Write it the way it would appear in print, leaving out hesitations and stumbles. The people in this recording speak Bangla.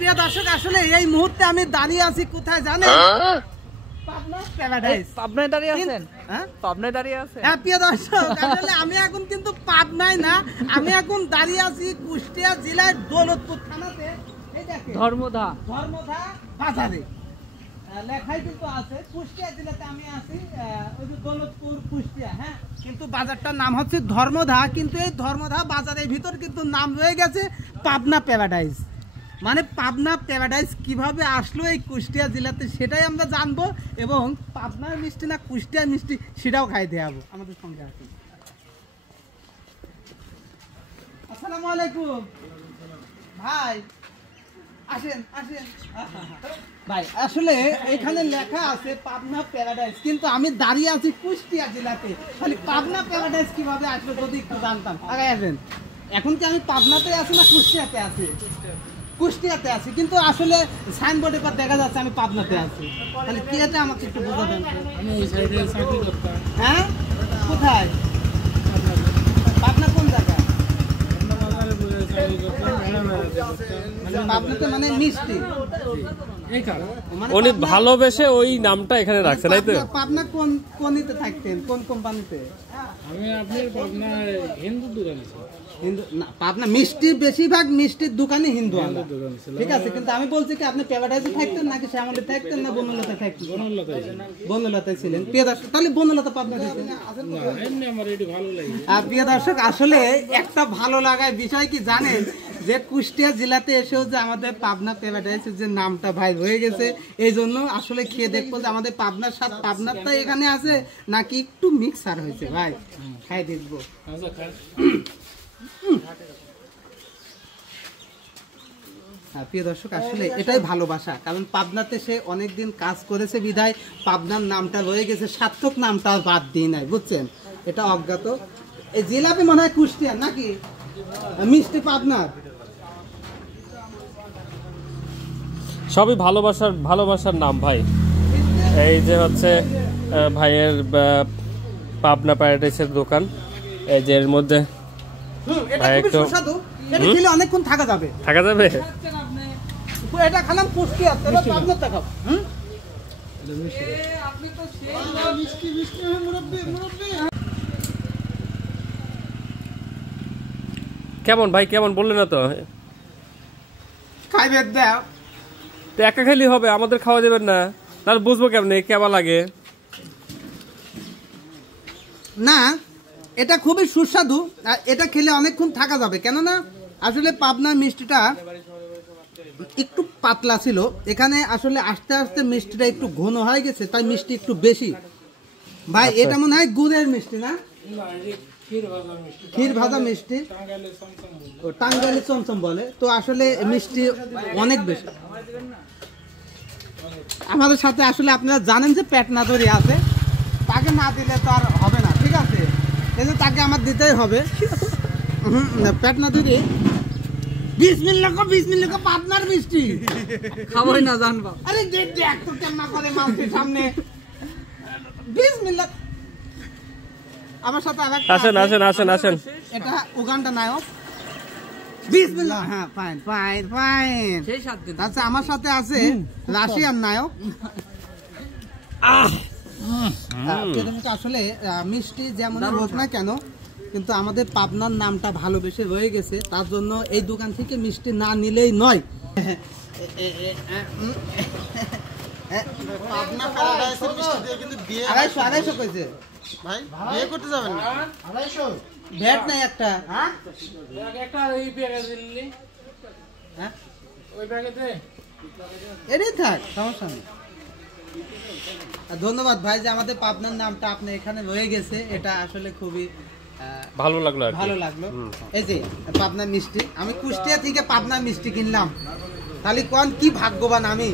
প্রিয় দর্শক, আসলে এই মুহূর্তে আমি দাঁড়িয়ে আছি কোথায় জানেন? পাবনায় দাঁড়িয়ে আছেন? পাবনায় দাঁড়িয়ে আছেন? হ্যাঁ প্রিয় দর্শক, আসলে আমি এখন কিন্তু পাবনায় না, আমি এখন দাঁড়িয়ে আছি কুষ্টিয়া জেলার দৌলতপুর থানাতে। এই দেখেন ধর্মধা বাজারে লেখাই কিন্তু আছে কুষ্টিয়া জেলাতে আমি আছি, ওই যে দৌলতপুর কুষ্টিয়া। হ্যাঁ, কিন্তু বাজারটার নাম হচ্ছে ধর্মধা, কিন্তু এই ধর্মধা বাজারের ভিতর কিন্তু নাম রয়ে গেছে পাবনা প্যারাডাইস। মানে পাবনা প্যারাডাইস কিভাবে আসলো এই কুষ্টিয়া জেলাতে সেটাই আমরা জানবো, এবং পাবনার মিষ্টি না কুষ্টিয়ার মিষ্টি সেটাও খাই দেখাবো। আমাদের সঙ্গে আসুন। আসসালামু আলাইকুম ভাই, আসেন আসেন ভাই। আসলে এখানে লেখা আছে পাবনা প্যারাডাইস, কিন্তু আমি দাঁড়িয়ে আছি কুষ্টিয়া জেলাতে। খালি পাবনা প্যারাডাইস কিভাবে আসলো যদি একটু জানতাম। আগে আসেন, এখন কি আমি পাবনাতে আছি না কুষ্টিয়াতে আছি? কুষ্টিয়াতে আছি, কিন্তু আসলে সাইনবোর্ডে পর দেখা যাচ্ছে আমি পাবনাতে আছি। তাহলে কি আছে আমাকে একটু বোঝাবেন? আমি এই সাইডে চাকরি করতাম। হ্যাঁ, কোথায়? পাবনা কোন জায়গায়? মানে মিষ্টি উনি ভালোবেসে ওই নামটা এখানে রাখছে, তাই তো? পাবনা কোন কোনিতে থাকতেন, কোন কোম্পানিতে? আমি আপনার পাবনা হিন্দু দোকান আছে। হিন্দু না, পাবনা মিষ্টি বেশিরভাগ মিষ্টির দোকানে হিন্দু আলা, ঠিক আছে। কিন্তু আমি বলছি কি আপনি প্যারাডাইসে থাকতেন নাকি শ্যামলে থাকতেন না বনলতা থাকতেন? বনলতায় ছিলেন। প্রিয় দর্শক, তাহলে বনলতা পাবনা দিতেন? আমার এটি ভালো লাগে। আর প্রিয় দর্শক, আসলে একটা ভালো লাগার বিষয় কি জানেন, যে কুষ্টিয়া জেলাতে এসেও যে আমাদের পাবনা প্যারাডাইসের যে নামটা ভাই হয়ে গেছে, এই জন্য আসলে খেয়ে দেখবো যে আমাদের পাবনার স্বাদ পাবনারটাই এখানে আছে নাকি একটু মিক্সার হয়েছে। ভাই খাই দেখবো। প্রিয় দর্শক, আসলে এটাই ভালোবাসা, কারণ পাবনাতে সে অনেকদিন কাজ করেছে বিধায় পাবনার নামটা রয়ে গেছে, সার্থক নামটা বাদ দিয়ে নাই, বুঝছেন? এটা অজ্ঞাত। এই জিলাপি মনে হয় কুষ্টিয়ার নাকি, মিষ্টি পাবনার। সবই ভালোবাসার নাম ভাই। এই যে হচ্ছে ভাইয়ের পাবনা প্যারাডাইসের দোকান, এই যে এর মধ্যে অনেকক্ষণ থাকা যাবে। এটা খেলাম কুষ্টিয়া, পাবনাতে খাবো। কেমন ভাই, কেমন বললেন না তো? খাইবে দাও তো একা খেলি হবে, আমাদের খাওয়া যাবেন না, তাহলে বুঝবো কেমনে কেমন লাগে। না, এটা খুবই সুস্বাদু, এটা খেলে অনেকক্ষণ থাকা যাবে। কেননা আসলে পাবনার মিষ্টিটা একটু পাতলা ছিল, এখানে আসলে আস্তে আস্তে মিষ্টিটা একটু ঘন হয়ে গেছে, তাই মিষ্টি একটু বেশি। ভাই এটা মনে হয় গুড়ের মিষ্টি না? ক্ষীর ভাজা মিষ্টি, টাঙ্গাইলে চমচম বলে। তো আসলে মিষ্টি অনেক বেশি। আমাদের সাথে আসলে আপনারা জানেন যে পেটনা দড়ি আছে, তাকে না দিলে তো আর হবে না, ঠিক আছে? এই যে তাকে আমার দিতেই হবে পেটনা দড়ি। বিসমিল্লাহ পাবনার মিষ্টি খাবোই না জানবা। আরে দেখ তো কেমন করে মানুষের সামনে। বিসমিল্লাহ। আমার সাথে আসেন। এটা উগান্ডা নায়ক। বিসমিল্লাহ। হ্যাঁ, ফাইন। আচ্ছা, আমার সাথে আছে রাশিয়ান নায়ক। আসলে মিষ্টি যেমন হোক না কেন, কিন্তু আমাদের পাবনার নামটা ভালোবেসে রয়ে গেছে, তার জন্য এই দোকান থেকে মিষ্টি না নিলেই নয়। আড়াইশো কইছে ভাই, বিয়ে করতে যাবেন না? 250 ভ্যাট নাই একটা। এটাই থাক, সমস্যা নেই। ধন্যবাদ ভাই যে আমাদের পাবনার নামটা আপনি এখানে রয়ে গেছে, এটা আসলে খুবই ভালো লাগলো। এই যে পাবনার মিষ্টি, আমি কুষ্টিয়া থেকে পাবনার মিষ্টি কিনলাম, তাহলে কোন কি ভাগ্যবান আমি।